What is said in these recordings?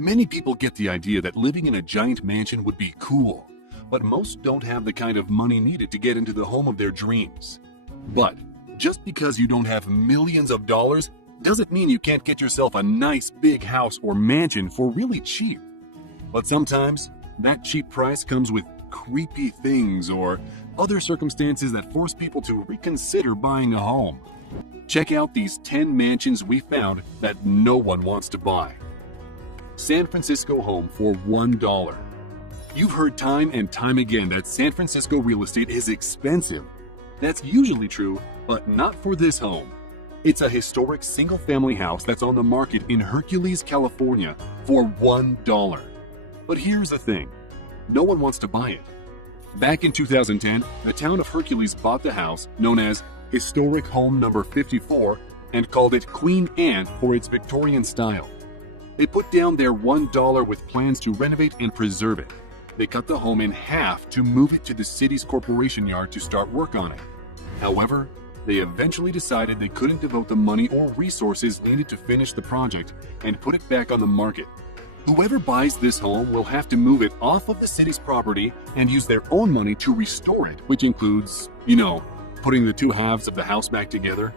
Many people get the idea that living in a giant mansion would be cool, but most don't have the kind of money needed to get into the home of their dreams. But just because you don't have millions of dollars doesn't mean you can't get yourself a nice big house or mansion for really cheap. But sometimes that cheap price comes with creepy things or other circumstances that force people to reconsider buying a home. Check out these 10 mansions we found that no one wants to buy. San Francisco home for $1. You've heard time and time again that San Francisco real estate is expensive. That's usually true, but not for this home. It's a historic single-family house that's on the market in Hercules, California for $1. But here's the thing. No one wants to buy it. Back in 2010, the town of Hercules bought the house known as Historic Home Number 54 and called it Queen Anne for its Victorian style. They put down their $1 with plans to renovate and preserve it. They cut the home in half to move it to the city's corporation yard to start work on it. However, they eventually decided they couldn't devote the money or resources needed to finish the project and put it back on the market. Whoever buys this home will have to move it off of the city's property and use their own money to restore it, which includes, putting the two halves of the house back together.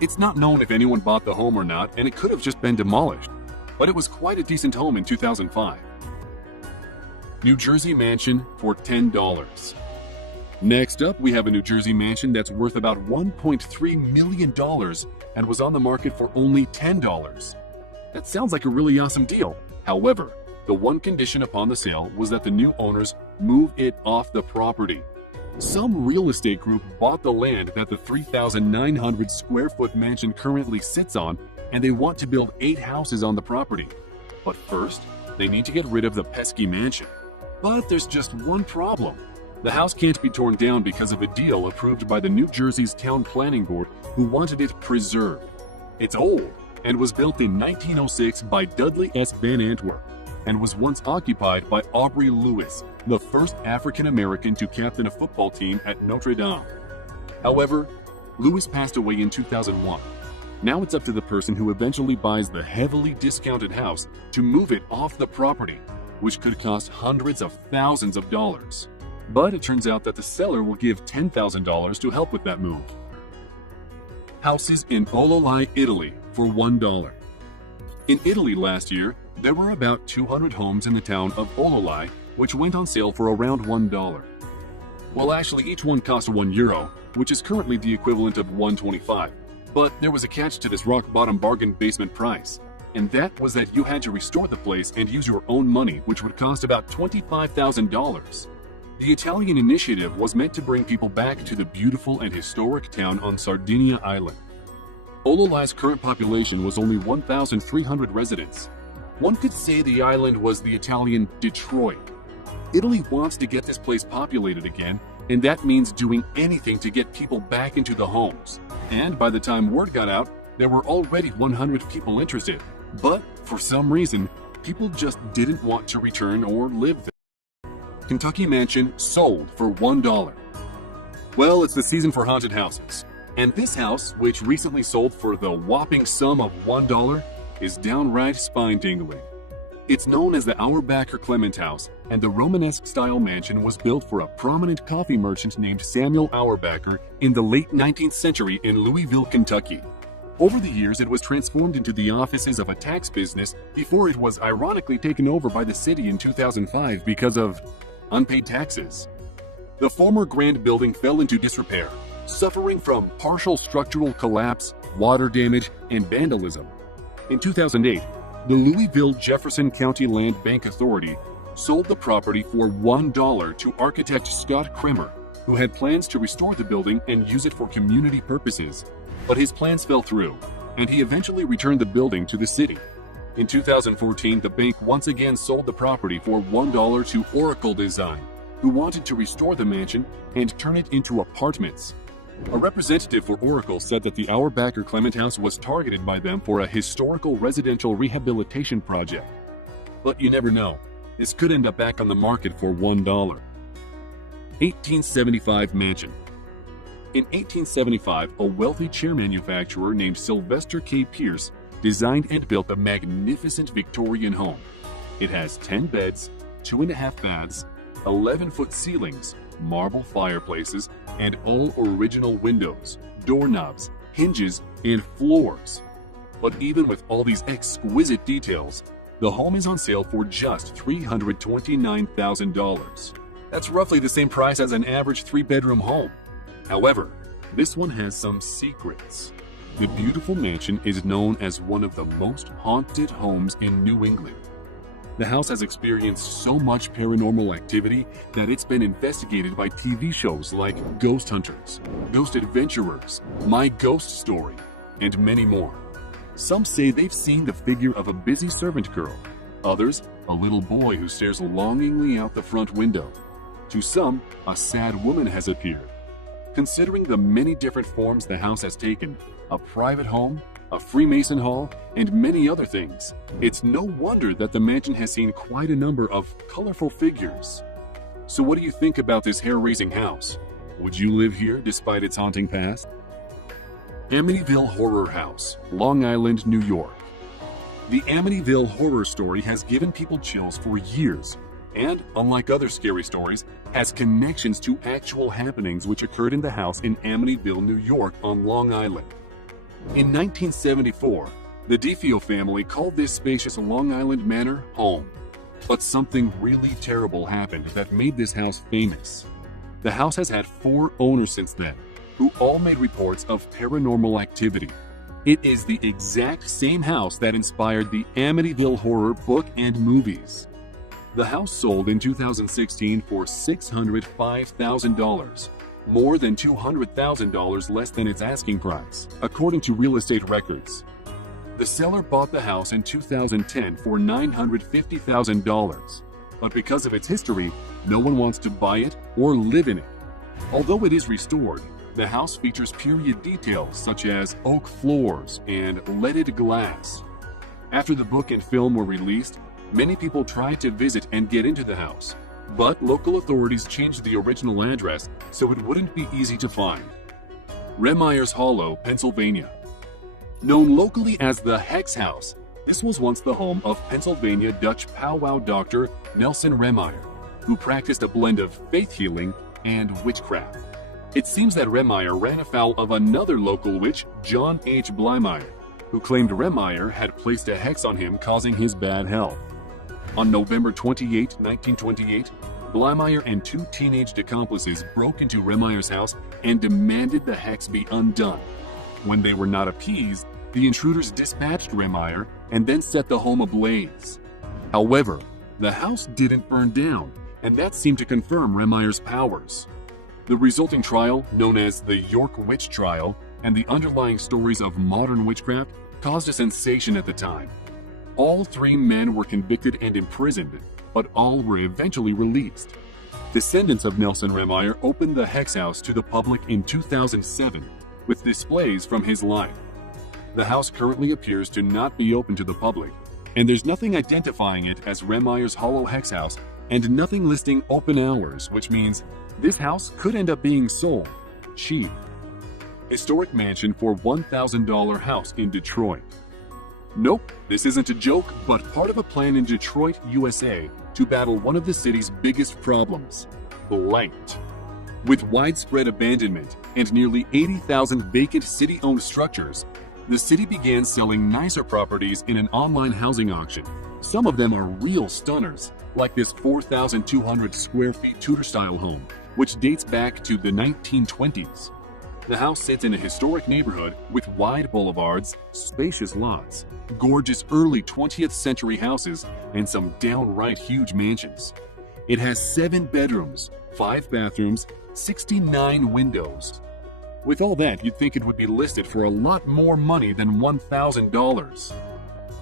It's not known if anyone bought the home or not, and it could have just been demolished. But it was quite a decent home in 2005. New Jersey mansion for $10. Next up, we have a New Jersey mansion that's worth about $1.3 million and was on the market for only $10. That sounds like a really awesome deal. However, the one condition upon the sale was that the new owners move it off the property. Some real estate group bought the land that the 3,900 square foot mansion currently sits on, and they want to build 8 houses on the property. But first, they need to get rid of the pesky mansion. But there's just one problem. The house can't be torn down because of a deal approved by the New Jersey's Town Planning Board, who wanted it preserved. It's old and was built in 1906 by Dudley S. Van Antwerp and was once occupied by Aubrey Lewis, the first African-American to captain a football team at Notre Dame. However, Lewis passed away in 2001. Now it's up to the person who eventually buys the heavily discounted house to move it off the property, which could cost hundreds of thousands of dollars. But it turns out that the seller will give $10,000 to help with that move. Houses in Ololai, Italy for $1. In Italy last year, there were about 200 homes in the town of Ololai, which went on sale for around $1. Well, actually, each one cost €1, which is currently the equivalent of $1.25. But there was a catch to this rock-bottom bargain basement price, and that was that you had to restore the place and use your own money, which would cost about $25,000. The Italian initiative was meant to bring people back to the beautiful and historic town on Sardinia Island. Ololai's current population was only 1,300 residents. One could say the island was the Italian Detroit. Italy wants to get this place populated again, and that means doing anything to get people back into the homes. And by the time word got out, there were already 100 people interested. But for some reason, people just didn't want to return or live there. Kentucky mansion sold for $1. Well, it's the season for haunted houses. And this house, which recently sold for the whopping sum of $1, is downright spine-tingling. It's known as the Auerbacher Clement House, and the Romanesque-style mansion was built for a prominent coffee merchant named Samuel Auerbacher in the late 19th century in Louisville, Kentucky. Over the years, it was transformed into the offices of a tax business before it was ironically taken over by the city in 2005 because of unpaid taxes. The former grand building fell into disrepair, suffering from partial structural collapse, water damage, and vandalism. In 2008, the Louisville Jefferson County Land Bank Authority sold the property for $1 to architect Scott Kremer, who had plans to restore the building and use it for community purposes. But his plans fell through, and he eventually returned the building to the city. In 2014, the bank once again sold the property for $1 to Oracle Design, who wanted to restore the mansion and turn it into apartments. A representative for Oracle said that the Auerbacher Clement House was targeted by them for a historical residential rehabilitation project. But you never know. This could end up back on the market for $1. 1875 mansion. In 1875, a wealthy chair manufacturer named Sylvester K. Pierce designed and built a magnificent Victorian home. It has 10 beds, 2.5 baths, 11-foot ceilings, marble fireplaces, and all original windows, doorknobs, hinges, and floors. But even with all these exquisite details, the home is on sale for just $329,000. That's roughly the same price as an average 3-bedroom home. However, this one has some secrets. The beautiful mansion is known as one of the most haunted homes in New England. The house has experienced so much paranormal activity that it's been investigated by TV shows like Ghost Hunters, Ghost Adventurers, My Ghost Story, and many more. Some say they've seen the figure of a busy servant girl. Others, a little boy who stares longingly out the front window. To some, a sad woman has appeared. Considering the many different forms the house has taken, a private home, a Freemason hall, and many other things, it's no wonder that the mansion has seen quite a number of colorful figures. So what do you think about this hair-raising house? Would you live here despite its haunting past? Amityville Horror House, Long Island, New York. The Amityville horror story has given people chills for years, and, unlike other scary stories, has connections to actual happenings which occurred in the house in Amityville, New York on Long Island. In 1974, the DeFeo family called this spacious Long Island manor home. But something really terrible happened that made this house famous. The house has had 4 owners since then, who all made reports of paranormal activity. It is the exact same house that inspired the Amityville Horror book and movies. The house sold in 2016 for $605,000, more than $200,000 less than its asking price, according to real estate records. The seller bought the house in 2010 for $950,000, but because of its history, no one wants to buy it or live in it. Although it is restored, the house features period details such as oak floors and leaded glass. After the book and film were released, many people tried to visit and get into the house, but local authorities changed the original address so it wouldn't be easy to find. Remeyer's Hollow, Pennsylvania. Known locally as the Hex House, this was once the home of Pennsylvania Dutch powwow doctor Nelson Remeyer, who practiced a blend of faith healing and witchcraft. It seems that Remeyer ran afoul of another local witch, John H. Blymeyer, who claimed Remeyer had placed a hex on him causing his bad health. On November 28, 1928, Blymeyer and 2 teenage accomplices broke into Remeyer's house and demanded the hex be undone. When they were not appeased, the intruders dispatched Remeyer and then set the home ablaze. However, the house didn't burn down, and that seemed to confirm Remeyer's powers. The resulting trial, known as the York Witch Trial, and the underlying stories of modern witchcraft caused a sensation at the time. All 3 men were convicted and imprisoned, but all were eventually released. Descendants of Nelson Remeyer opened the Hex House to the public in 2007, with displays from his life. The house currently appears to not be open to the public, and there's nothing identifying it as Remeyer's Hollow Hex House and nothing listing open hours, which means this house could end up being sold cheap. Historic mansion for $1,000 house in Detroit. Nope, this isn't a joke, but part of a plan in Detroit, USA, to battle one of the city's biggest problems, blight. With widespread abandonment and nearly 80,000 vacant city-owned structures, the city began selling nicer properties in an online housing auction. Some of them are real stunners, like this 4,200 square feet Tudor-style home, which dates back to the 1920s. The house sits in a historic neighborhood with wide boulevards, spacious lots, gorgeous early 20th century houses, and some downright huge mansions. It has 7 bedrooms, 5 bathrooms, 69 windows. With all that, you'd think it would be listed for a lot more money than $1,000.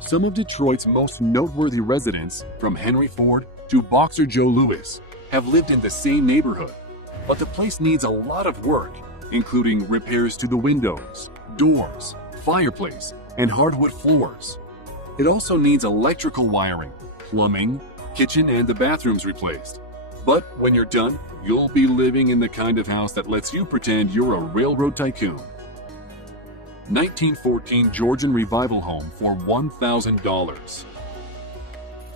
Some of Detroit's most noteworthy residents, from Henry Ford to boxer Joe Louis, have lived in the same neighborhood. But the place needs a lot of work, including repairs to the windows, doors, fireplace, and hardwood floors. It also needs electrical wiring, plumbing, kitchen, and the bathrooms replaced. But when you're done, you'll be living in the kind of house that lets you pretend you're a railroad tycoon. 1914 Georgian Revival Home for $1,000.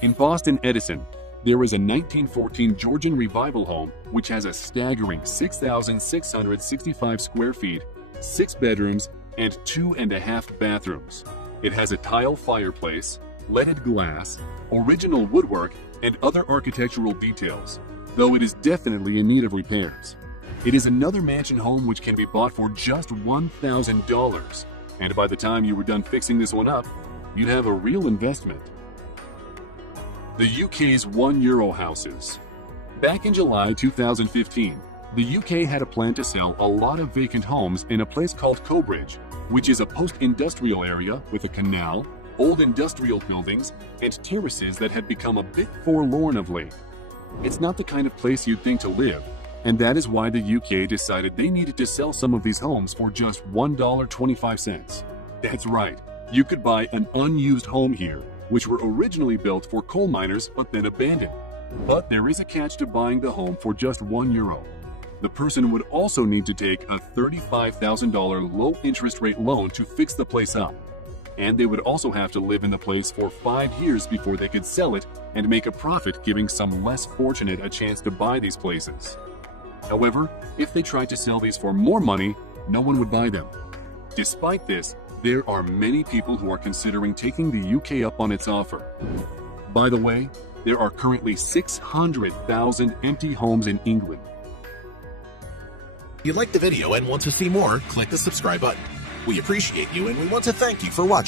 In Boston, Edison, there is a 1914 Georgian Revival Home which has a staggering 6,665 square feet, 6 bedrooms, and 2.5 bathrooms. It has a tile fireplace, leaded glass, original woodwork, and other architectural details, though it is definitely in need of repairs. It is another mansion home which can be bought for just $1,000, and by the time you were done fixing this one up, you'd have a real investment. The UK's €1 houses. Back in July 2015, the UK had a plan to sell a lot of vacant homes in a place called Cobridge, which is a post-industrial area with a canal, old industrial buildings, and terraces that had become a bit forlorn of late. It's not the kind of place you'd think to live, and that is why the UK decided they needed to sell some of these homes for just $1.25. That's right, you could buy an unused home here, which were originally built for coal miners but then abandoned. But there is a catch to buying the home for just €1. The person would also need to take a $35,000 low-interest rate loan to fix the place up. And they would also have to live in the place for 5 years before they could sell it and make a profit, giving some less fortunate a chance to buy these places. However, if they tried to sell these for more money, no one would buy them. Despite this, there are many people who are considering taking the UK up on its offer. By the way, there are currently 600,000 empty homes in England. If you liked the video and want to see more, click the subscribe button. We appreciate you and we want to thank you for watching.